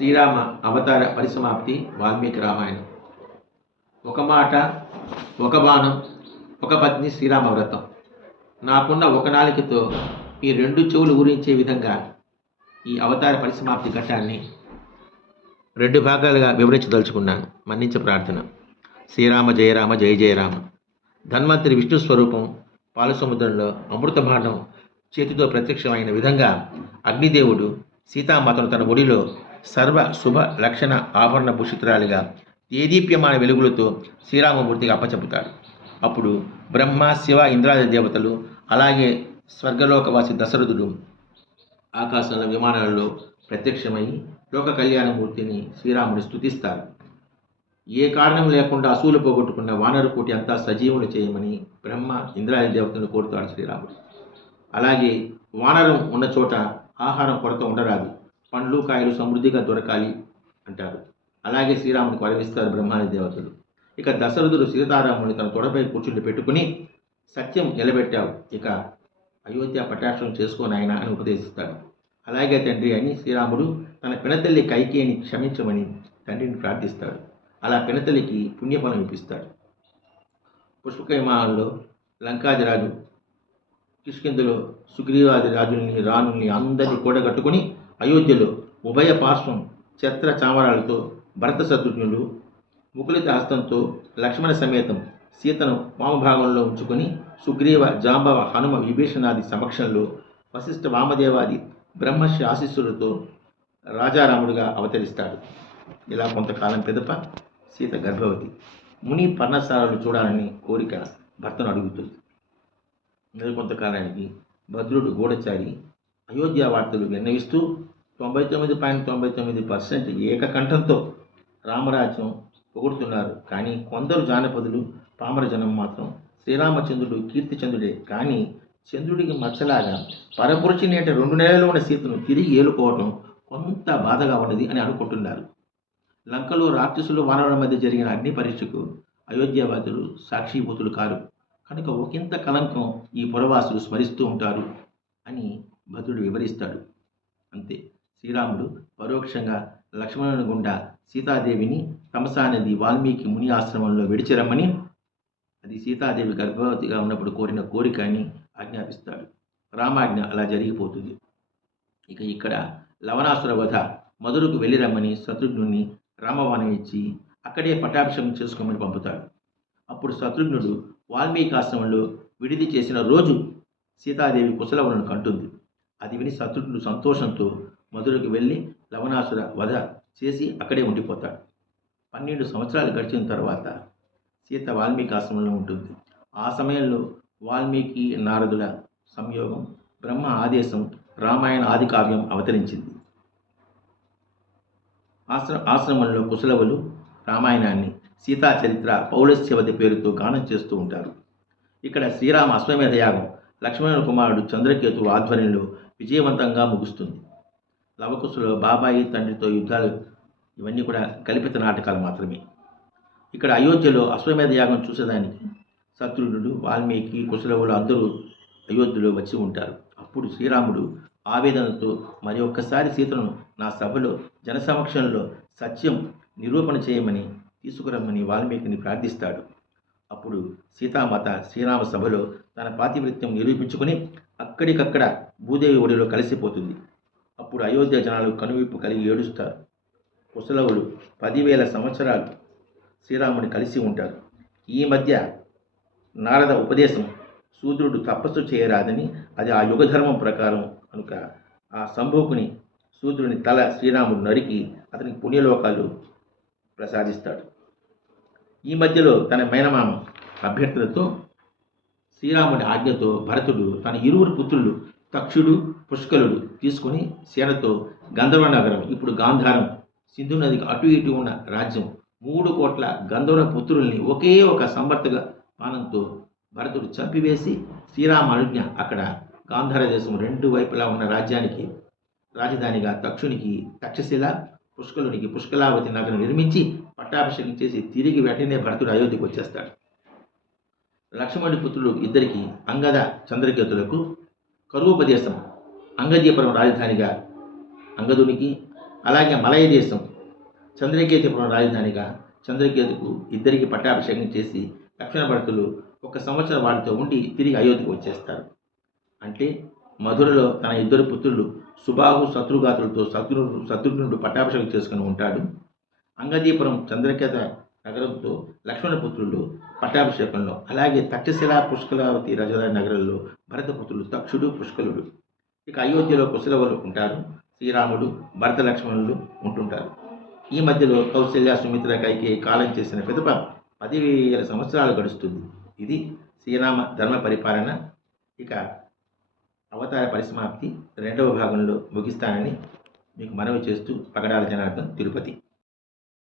శ్రీరామ అవతార పరిసమాప్తి వాల్మీకి రామాయణం. ఒక మాట ఒక బాణం ఒక పత్ని శ్రీరామ వ్రతం. నాకున్న ఒక నాలుకతో ఈ రెండు చెవులు ఊరించే విధంగా ఈ అవతార పరిసమాప్తి ఘట్టాన్ని రెండు భాగాలుగా వివరించదలుచుకున్నాను. మన్నించ ప్రార్థన. శ్రీరామ జయరామ జయ జయరామ ధన్వంతరి విష్ణు స్వరూపం పాలసముద్రంలో అమృతభాండం చేతితో ప్రత్యక్షమైన విధంగా అగ్నిదేవుడు సీతామాతను తన ఒడిలో సర్వ శుభ లక్షణ ఆభరణ భూషితురాలిగా ఏదీప్యమాన వెలుగులతో శ్రీరామమూర్తిగా అప్పచెపుతాడు అప్పుడు బ్రహ్మ శివ ఇంద్రాది దేవతలు అలాగే స్వర్గలోకవాసి దశరథుడు ఆకాశంలో విమానాలలో ప్రత్యక్షమై లోక కళ్యాణమూర్తిని శ్రీరాముని స్తుతిస్తారు. ఏ కారణం లేకుండా అసూలు పోగొట్టుకున్న వానరకోటి అంతా సజీవులు చేయమని బ్రహ్మ ఇంద్రాది దేవతలను కోరుతాడు శ్రీరాముడు. అలాగే వానరం ఉన్న చోట ఆహారం కొరత ఉండరాదు. పండ్లు కాయలు సమృద్ధిగా దొరకాలి అంటారు. అలాగే శ్రీరాముని వరవిస్తారు బ్రహ్మాది దేవతలు. ఇక దశరథుడు సీతారాముని తన తొడపై కూర్చుండి పెట్టుకుని సత్యం నిలబెట్టావు ఇక అయోధ్య పటాక్షం చేసుకోని ఆయన అని ఉపదేశిస్తాడు. అలాగే తండ్రి అని శ్రీరాముడు తన పినతల్లి కైకేయిని క్షమించమని తండ్రిని ప్రార్థిస్తాడు. అలా పినతల్లికి పుణ్యఫలం ఇప్పిస్తాడు. పుష్పకైమానంలో లంకాదిరాజు కిష్కిందులో సుగ్రీవాది రాజుల్ని రాణుల్ని అందరినీ కూడగట్టుకుని అయోధ్యలో ఉభయ పార్శ్వం ఛత్ర చామరాలతో భరత శత్రుఘ్నులు ముకులిత హస్తంతో లక్ష్మణ సమేతం సీతను వామభాగంలో ఉంచుకొని సుగ్రీవ జాంబవ హనుమ విభీషణాది సమక్షంలో వశిష్ఠ వామదేవాది బ్రహ్మశ్రీ ఆశీస్సులతో రాజారాముడిగా అవతరిస్తాడు. ఇలా కొంతకాలం పిదప సీత గర్భవతి. ముని పర్ణశాలలు చూడాలని కోరిక భర్తను అడుగుతుంది. మరి కొంతకాలానికి భద్రుడు గూఢచారి అయోధ్య వార్తలు విన్నవిస్తూ తొంభై తొమ్మిది పాయింట్ తొంభై తొమ్మిది పర్సెంట్ ఏకకంఠంతో రామరాజ్యం పొగుడుతున్నారు. కానీ కొందరు జానపదులు పామర జనం మాత్రం శ్రీరామచంద్రుడు కీర్తిచంద్రుడే. కానీ చంద్రుడికి మచ్చలాగా పరపురుచి నేట రెండు నెలల్లో ఉన్న సీతను తిరిగి ఏలుకోవటం కొంత బాధగా ఉన్నది అని అనుకుంటున్నారు. లంకలో రాక్షసులు వానరుల మధ్య జరిగిన అగ్ని పరీక్షకు అయోధ్యవాదులు సాక్షిభూతులు కారు. కనుక ఒకంత కలంకం ఈ పురవాసులు స్మరిస్తూ ఉంటారు అని భద్రుడు వివరిస్తాడు. అంతే. శ్రీరాముడు పరోక్షంగా లక్ష్మణుని గుండా సీతాదేవిని తమసా నది వాల్మీకి ముని ఆశ్రమంలో విడిచిరమ్మని అది సీతాదేవి గర్భవతిగా ఉన్నప్పుడు కోరిన కోరిక అని ఆజ్ఞాపిస్తాడు. రామాజ్ఞ అలా జరిగిపోతుంది. ఇక ఇక్కడ లవణాసుర వధ మధురకు వెళ్ళిరమ్మని శత్రుఘ్నుని రామవాణం ఇచ్చి అక్కడే పటాభిషేకం చేసుకోమని పంపుతాడు. అప్పుడు శత్రుఘ్నుడు వాల్మీకి ఆశ్రమంలో విడిది చేసిన రోజు సీతాదేవి కుశలవులను కంటుంది. అది విని శత్రుఘ్నుడు సంతోషంతో మధురకు వెళ్ళి లవణాసుర వధ చేసి అక్కడే ఉండిపోతాడు. పన్నెండు సంవత్సరాలు గడిచిన తర్వాత సీత వాల్మీకి ఆశ్రమంలో ఉంటుంది. ఆ సమయంలో వాల్మీకి నారదుల సంయోగం బ్రహ్మ ఆదేశం రామాయణ ఆది కావ్యం అవతరించింది. ఆశ్ర ఆశ్రమంలో కుశలవులు రామాయణాన్ని సీతా చరిత్ర పౌలస్యవతి పేరుతో గానం చేస్తూ ఉంటారు. ఇక్కడ శ్రీరామ అశ్వమేధ యాగం లక్ష్మణ కుమారుడు చంద్రకేతు ఆధ్వర్యంలో విజయవంతంగా ముగుస్తుంది. లవకుశలో బాబాయి తండ్రితో యుద్ధాలు ఇవన్నీ కూడా కల్పిత నాటకాలు మాత్రమే. ఇక్కడ అయోధ్యలో అశ్వమేధ యాగం చూసేదానికి శత్రుఘ్నుడు వాల్మీకి కుశలవులు అందరూ అయోధ్యలో వచ్చి ఉంటారు. అప్పుడు శ్రీరాముడు ఆవేదనతో మరి ఒక్కసారి సీతను నా సభలో జనసమక్షంలో సత్యం నిరూపణ చేయమని తీసుకురమ్మని వాల్మీకిని ప్రార్థిస్తాడు. అప్పుడు సీతామాత శ్రీరామ సభలో తన పాతివృత్యం నిరూపించుకుని అక్కడికక్కడ భూదేవి ఒడిలో కలిసిపోతుంది. అప్పుడు అయోధ్య జనాలు కనువిప్పు కలిగి ఏడుస్తారు. కుశలవులు పదివేల సంవత్సరాలు శ్రీరాముని కలిసి ఉంటారు. ఈ మధ్య నారద ఉపదేశం శూద్రుడు తపస్సు చేయరాదని అది ఆ యుగధర్మం ప్రకారం కనుక ఆ సంభోకుని శూద్రుని తల శ్రీరాముడు నరికి అతనికి పుణ్యలోకాలు ప్రసాదిస్తాడు. ఈ మధ్యలో తన మేనమామ అభ్యర్థులతో శ్రీరాముడి ఆజ్ఞతో భరతుడు తన ఇరువురు పుత్రులు తక్షుడు పుష్కలుడు తీసుకొని సేనతో గంధర్వ నగరం ఇప్పుడు గాంధారం సింధు నదికి అటు ఇటు ఉన్న రాజ్యం. మూడు కోట్ల గంధర్వ పుత్రుల్ని ఒకే ఒక సమర్థక బాణంతో భరతుడు చంపివేసి శ్రీరామ అనుజ్ఞ అక్కడ గాంధార దేశం రెండు వైపులా ఉన్న రాజ్యానికి రాజధానిగా తక్షునికి తక్షశిల పుష్కలునికి పుష్కలావతి నగరం నిర్మించి పట్టాభిషేకం చేసి తిరిగి వెంటనే భరతుడు అయోధ్యకు వచ్చేస్తాడు. లక్ష్మణుడి పుత్రులు ఇద్దరికి అంగద చంద్రకేతులకు కరూపదేశం అంగదీపురం రాజధానిగా అంగదునికి అలాగే మలయ దేశం చంద్రకేతిపురం రాజధానిగా చంద్రకేతుకు ఇద్దరికి పట్టాభిషేకం చేసి లక్ష్మణ భక్తులు ఒక సంవత్సరం వారితో ఉండి తిరిగి అయోధ్యకు వచ్చేస్తారు. అంటే మధురలో తన ఇద్దరు పుత్రులు సుబాహు శత్రుఘాతులతో శత్రుడు శత్రుఘ్నుడు పట్టాభిషేకం చేసుకుని ఉంటాడు. అంగదీపురం చంద్రకేత నగరంతో లక్ష్మణపుత్రులు పట్టాభిషేకంలో అలాగే తక్షశిల పుష్కలావతి రాజధాని నగరంలో భరతపుత్రులు తక్షుడు పుష్కలుడు ఇక అయోధ్యలో కుశలవులు ఉంటారు శ్రీరాముడు భరత లక్ష్మణులు ఉంటుంటారు. ఈ మధ్యలో కౌశల్య సుమిత్ర కైకి కాలం చేసిన పిదప పదివేల సంవత్సరాలు గడుస్తుంది. ఇది శ్రీరామ ధర్మ పరిపాలన ఇక అవతార పరిసమాప్తి రెండవ భాగంలో ముగిస్తానని మీకు మనవి చేస్తూ పగడాల జనార్దన్ తిరుపతి.